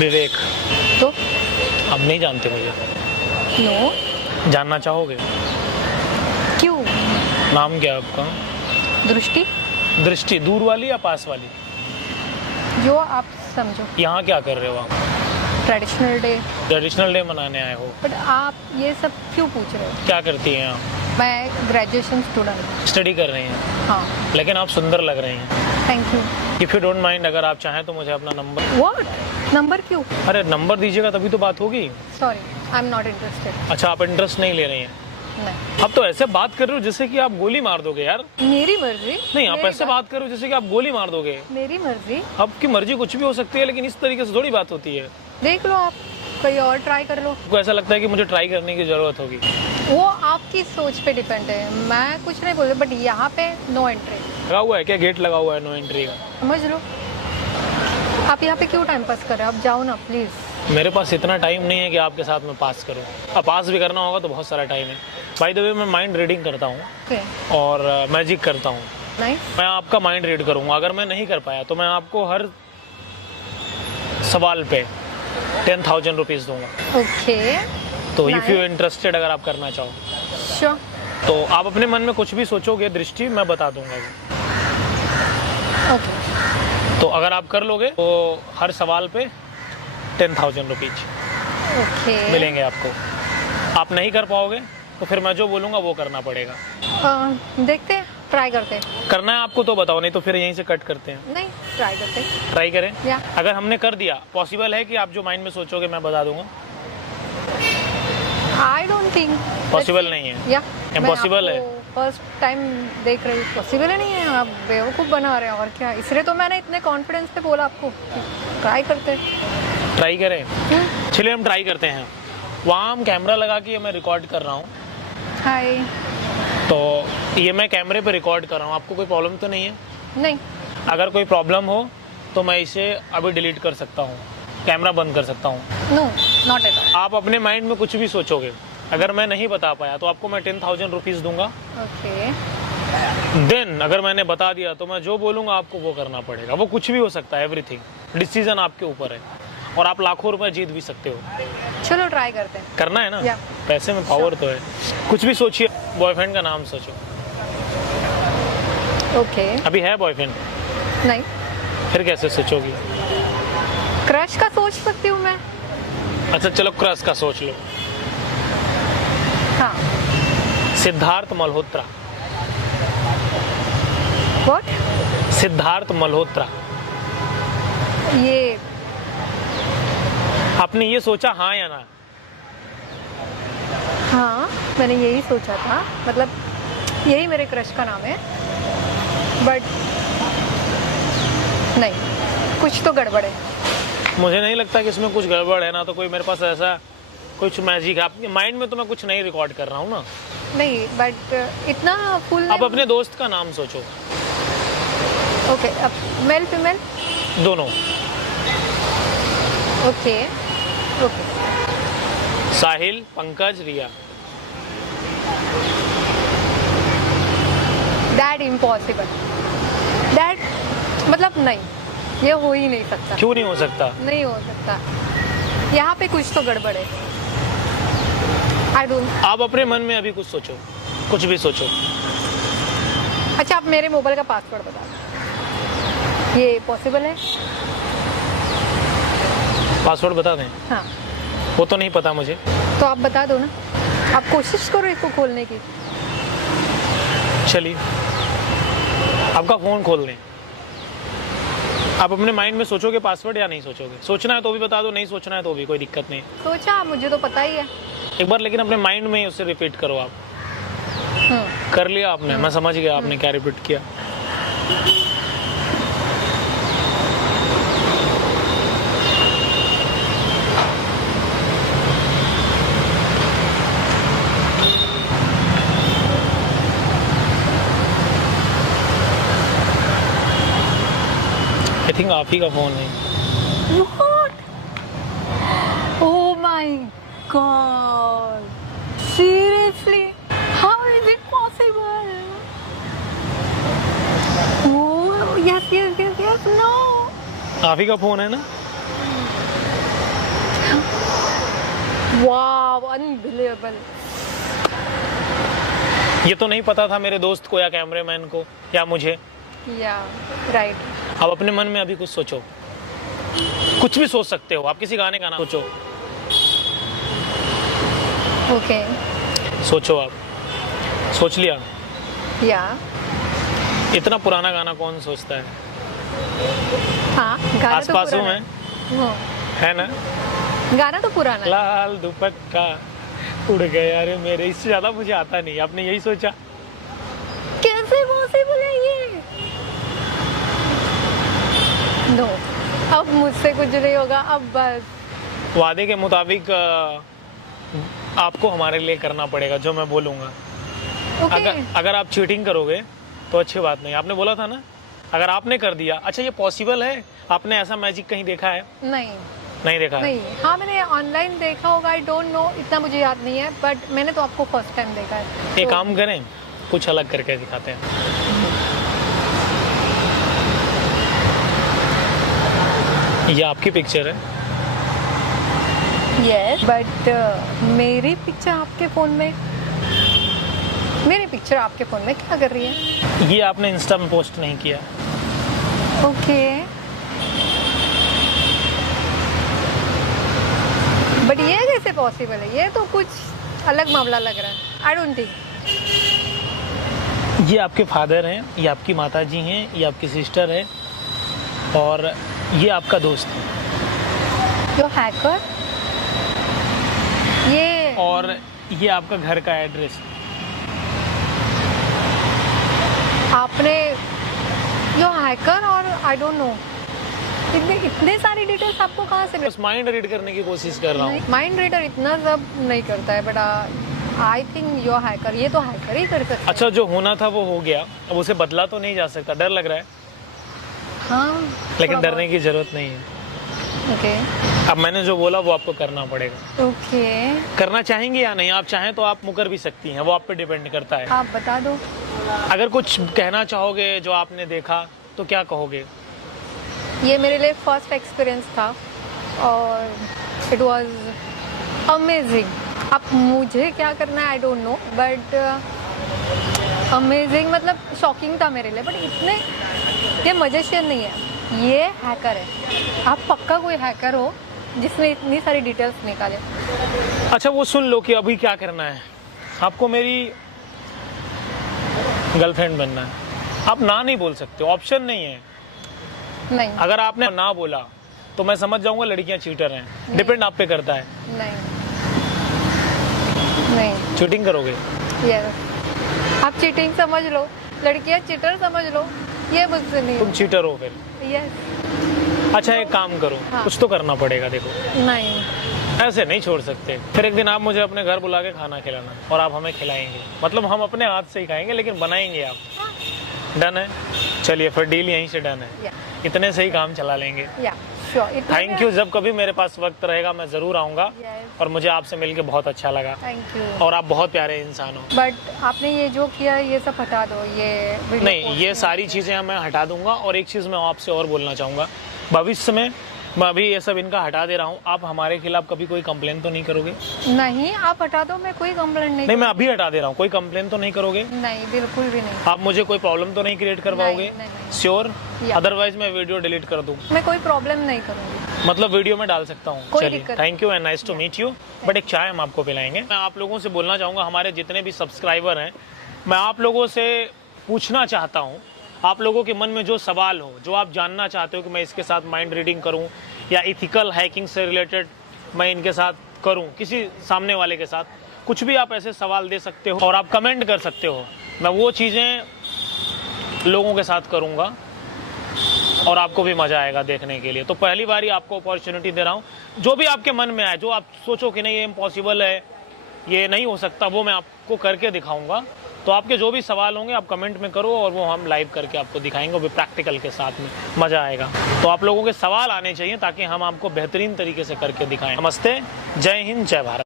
विवेक। तो आप नहीं जानते मुझे? नो। जानना चाहोगे? क्यों? नाम क्या है आपका? दृष्टि। दृष्टि दूर वाली या पास वाली? जो आप समझो। यहाँ क्या कर रहे हो आप? Traditional day. ट्रेडिशनल डे मनाने आए हो? बट आप ये सब क्यों पूछ रहे हो? क्या करती हैं आप? मैं ग्रेजुएशन स्टूडेंट। स्टडी कर रही हैं? हाँ। लेकिन आप सुंदर लग रही हैं। Thank you. If you don't mind, अगर आप चाहें तो मुझे अपना नंबर। व्हाट? नंबर क्यों? अरे नंबर दीजिएगा तभी तो बात होगी। Sorry, I am not interested. अच्छा, आप इंटरेस्ट नहीं ले रही हैं? नहीं। अब तो ऐसे बात कर रहे हो जैसे कि आप गोली मार दोगे यार। मेरी मर्जी। नहीं, आप ऐसे बात कर रहे हो जैसे कि आप गोली मार दोगे। मेरी मर्जी। आपकी मर्जी कुछ भी हो सकती है, लेकिन इस तरीके से थोड़ी बात होती है। देख लो, आप कोई और ट्राई कर लो। आपको ऐसा लगता है कि मुझे ट्राई करने की जरूरत होगी? वो आपकी सोच पे डिपेंड है, मैं कुछ नहीं बोल रही, बट यहाँ पे नो एंट्री लगा हुआ है क्या? गेट लगा हुआ है नो एंट्री का? समझ लो। आप यहाँ पे क्यों टाइम पास कर रहे हो? आप जाओ ना प्लीज। मेरे पास इतना टाइम नहीं है कि आपके साथ में पास करूं। अब पास भी करना होगा तो बहुत सारा टाइम है। बाय द वे, मैं माइंड रीडिंग करता हूँ Okay. और मैजिक करता हूँ। नहीं। मैं आपका माइंड रीड करूँगा। अगर मैं नहीं कर पाया तो मैं आपको हर सवाल पे 10,000 रुपीज़ दूंगा। ओके। तो इफ़ यू इंटरेस्टेड, अगर आप करना चाहो श्योर। तो आप अपने मन में कुछ भी सोचोगे दृष्टि, मैं बता दूंगा वो। ओके। तो अगर आप कर लोगे तो हर सवाल पे 10,000 रुपीज ओके। मिलेंगे आपको। आप नहीं कर पाओगे तो फिर मैं जो बोलूँगा वो करना पड़ेगा। देखते हैं, ट्राई करते हैं। करना है आपको तो बताओ, नहीं तो फिर यहीं से कट करते हैं। नहीं, ट्राई करते हैं। ट्राई करें? या। अगर हमने कर दिया, पॉसिबल है कि आप जो माइंड में सोचोगे मैं बता दूंगा? आई डोंट थिंक पॉसिबल नहीं है। या इम्पॉसिबल है। फर्स्ट टाइम देख रही हूँ, पॉसिबल ही नहीं है। आप बेवकूफ़ बना रहे हैं और क्या। इसलिए तो मैंने इतने कॉन्फिडेंस से बोला आपको, ट्राई करते हैं। ट्राई करें? चलिए हम ट्राई करते हैं। वहाँ हम कैमरा लगा के मैं रिकॉर्ड कर रहा हूँ। हाय। तो ये मैं कैमरे पे रिकॉर्ड कर रहा हूँ, आपको कोई प्रॉब्लम तो नहीं है? नहीं। अगर कोई प्रॉब्लम हो तो मैं इसे अभी डिलीट कर सकता हूँ, कैमरा बंद कर सकता हूँ। No, not at all. आप अपने माइंड में कुछ भी सोचोगे, अगर मैं नहीं बता पाया तो आपको मैं 10,000 रुपीज़ दूंगा। ओके। देन अगर मैंने बता दिया तो मैं जो बोलूँगा आपको वो करना पड़ेगा। वो कुछ भी हो सकता है, एवरीथिंग। डिसीजन आपके ऊपर है और आप लाखों रुपए जीत भी सकते हो। चलो ट्राई करते हैं। करना है ना? Yeah. पैसे में पावर तो है। कुछ भी सोचिए। बॉयफ्रेंड का नाम सोचो। ओके। अभी है बॉयफ्रेंड? नहीं। फिर कैसे सोचोगी? क्रश का सोच सकती हूँ मैं। अच्छा चलो, क्रश का सोच लो। हाँ। सिद्धार्थ मल्होत्रा। व्हाट? सिद्धार्थ मल्होत्रा। ये आपने ये सोचा हाँ या ना? हाँ, मैंने यही सोचा था, मतलब यही मेरे क्रश का नाम है। बट नहीं, कुछ तो गड़बड़ है। मुझे नहीं लगता कि इसमें कुछ गड़बड़ है ना। तो कोई मेरे पास ऐसा कुछ मैजिक है आपके माइंड में, तो मैं कुछ नहीं रिकॉर्ड कर रहा हूँ ना। नहीं, बट इतना फुल। अब अपने दोस्त का नाम सोचो। ओके। अब मेल फीमेल दोनों। Okay. Okay. Sahil, Pankaj, Riya. That impossible. That मतलब नहीं, ये हो ही नहीं सकता। क्यों नहीं हो सकता? नहीं हो सकता, यहाँ पे कुछ तो गड़बड़ है। I don't. आप अपने मन में अभी कुछ सोचो, कुछ भी सोचो। अच्छा, आप मेरे मोबाइल का पासवर्ड बता दो, ये पॉसिबल है? पासवर्ड बता दें? हाँ। वो तो नहीं पता मुझे। तो आप बता दो ना, आप कोशिश करो इसको खोलने की। चलिए, आपका फ़ोन खोल लें। आप अपने माइंड में सोचोगे पासवर्ड या नहीं सोचोगे? सोचना है तो भी बता दो, नहीं सोचना है तो भी कोई दिक्कत नहीं। सोचा, मुझे तो पता ही है। एक बार लेकिन अपने माइंड में उसे रिपीट करो आप। कर लिया आपने? मैं समझ गया आपने क्या रिपीट किया। आई थिंक आप ही का फोन है। What? Oh my God! Seriously? How is it possible? Oh, yes, yes, yes, yes. No. आप ही का फोन है ना? वाव, अनबिलीवेबल। ये तो नहीं पता था मेरे दोस्त को या कैमरामैन को या मुझे। या राइट। अब अपने मन में अभी कुछ सोचो, कुछ भी सोच सकते हो आप, किसी गाने का नाम सोचो। ओके। सोचो आप, सोच लिया? या इतना पुराना गाना कौन सोचता है? हाँ, गाना आस तो पास हूँ पुराना मैं, है ना? गाना तो पुराना है। लाल दुपट्टा उड़ गया रे मेरे, इससे ज्यादा मुझे आता नहीं। आपने यही सोचा? कैसे पॉसिबल है ये? नो, अब मुझसे कुछ नहीं होगा, अब बस। वादे के मुताबिक आपको हमारे लिए करना पड़ेगा जो मैं बोलूँगा। ओके। अगर आप चीटिंग करोगे तो अच्छी बात नहीं। आपने बोला था ना, अगर आपने कर दिया। अच्छा, ये पॉसिबल है? आपने ऐसा मैजिक कहीं देखा है? नहीं देखा है? नहीं। हाँ, मैंने ऑनलाइन देखा होगा, आई डोंट नो, इतना मुझे याद नहीं है, बट मैंने तो आपको फर्स्ट टाइम देखा है। एक तो काम करें, कुछ अलग करके दिखाते हैं। ये आपकी पिक्चर है। यस, बट मेरी पिक्चर आपके फोन में, मेरी पिक्चर आपके फोन में क्या कर रही है? ये आपने इंस्टा में पोस्ट नहीं किया। ओके, बट ये कैसे पॉसिबल है? ये तो कुछ अलग मामला लग रहा है। I don't think. ये आपके फादर हैं, ये आपकी माता जी हैं, ये आपकी सिस्टर है, और ये आपका दोस्त है। जो हैकर, ये और ये आपका घर का एड्रेस। आपने जो हैकर, और आई डोंट नो, इतने सारी डिटेल्स आपको कहाँ से? बस माइंड रीड करने की कोशिश कर रहा हूँ। माइंड रीडर इतना सब नहीं करता है, but I think your hacker, ये तो हैकर ही कर सकता है। अच्छा, जो होना था वो हो गया, अब उसे बदला तो नहीं जा सकता। डर लग रहा है? हाँ, लेकिन डरने की जरूरत नहीं है। ओके। अब मैंने जो बोला वो आपको करना पड़ेगा। ओके, करना चाहेंगे या नहीं? आप चाहें तो आप मुकर भी सकती हैं, वो आप पे डिपेंड करता है। आप बता दो। अगर कुछ कहना चाहोगे जो आपने देखा तो क्या कहोगे? ये मेरे लिए फर्स्ट एक्सपीरियंस था और इट वाज अमेजिंग। अब मुझे क्या करना है I don't know, but amazing मतलब शॉकिंग था मेरे लिए। बट इतने, ये मजेशियन नहीं है, ये हैकर है। आप पक्का कोई हैकर हो जिसने इतनी सारी डिटेल्स निकाले। अच्छा, वो सुन लो कि अभी क्या करना है। आपको मेरी गर्लफ्रेंड बनना है। आप ना नहीं बोल सकते, ऑप्शन नहीं है। नहीं, अगर आपने ना बोला तो मैं समझ जाऊंगा लड़कियां चीटर हैं। डिपेंड आप पे करता है। नहीं, चीटिंग करोगे? यस, आप चीटिंग समझ लो, लड़कियां चीटर समझ लो, ये मुझसे नहीं। तुम चीटर हो फिर? यस। अच्छा, एक काम करो, हाँ। कुछ तो करना पड़ेगा। देखो, नहीं, ऐसे नहीं छोड़ सकते। फिर एक दिन आप मुझे अपने घर बुला के खाना खिलाना, और आप हमें खिलाएंगे। मतलब हम अपने हाथ से ही खाएंगे, लेकिन बनाएंगे आप। डन है? चलिए फिर डील यहीं से डन है। या इतने से ही काम चला लेंगे। या श्योर। Thank you. जब कभी मेरे पास वक्त रहेगा मैं ज़रूर आऊँगा। यस, और मुझे आपसे मिलके बहुत अच्छा लगा, थैंक यू। और आप बहुत प्यारे इंसान हो। बट आपने ये जो किया ये सब हटा दो, ये वीडियो नहीं, पोस्ट ये सारी चीज़ें मैं हटा दूंगा। और एक चीज़ मैं आपसे और बोलना चाहूँगा, भविष्य में मैं अभी ये सब इनका हटा दे रहा हूँ, आप हमारे खिलाफ कभी कोई कंप्लेन तो नहीं करोगे? नहीं, आप हटा दो, मैं कोई कंप्लेंट नहीं। नहीं, मैं अभी हटा दे रहा हूँ। कोई कंप्लेन तो नहीं करोगे? नहीं, बिल्कुल भी नहीं। आप मुझे कोई प्रॉब्लम तो नहीं क्रिएट करवाओगे? नहीं, नहीं। श्योर? या। अदरवाइज मैं वीडियो डिलीट कर दूँ? मैं कोई प्रॉब्लम नहीं करूँगी। मतलब वीडियो में डाल सकता हूँ? कोई चलिए, दिक्कत thank you and nice to meet you. But एक चाय हम आपको पिलाएंगे। मैं आप लोगों से बोलना चाहूँगा, हमारे जितने भी सब्सक्राइबर हैं, मैं आप लोगों से पूछना चाहता हूँ, आप लोगों के मन में जो सवाल हो, जो आप जानना चाहते हो कि मैं इसके साथ माइंड रीडिंग करूं या इथिकल हैकिंग से रिलेटेड मैं इनके साथ करूं, किसी सामने वाले के साथ, कुछ भी आप ऐसे सवाल दे सकते हो और आप कमेंट कर सकते हो। मैं वो चीज़ें लोगों के साथ करूंगा और आपको भी मज़ा आएगा देखने के लिए। तो पहली बार ही आपको अपॉर्चुनिटी दे रहा हूँ। जो भी आपके मन में आए, जो आप सोचो कि नहीं ये इम्पॉसिबल है, ये नहीं हो सकता, वो मैं आपको करके दिखाऊंगा। तो आपके जो भी सवाल होंगे आप कमेंट में करो और वो हम लाइव करके आपको दिखाएंगे, वो भी प्रैक्टिकल के साथ में। मज़ा आएगा। तो आप लोगों के सवाल आने चाहिए ताकि हम आपको बेहतरीन तरीके से करके दिखाएं। नमस्ते, जय हिंद, जय भारत।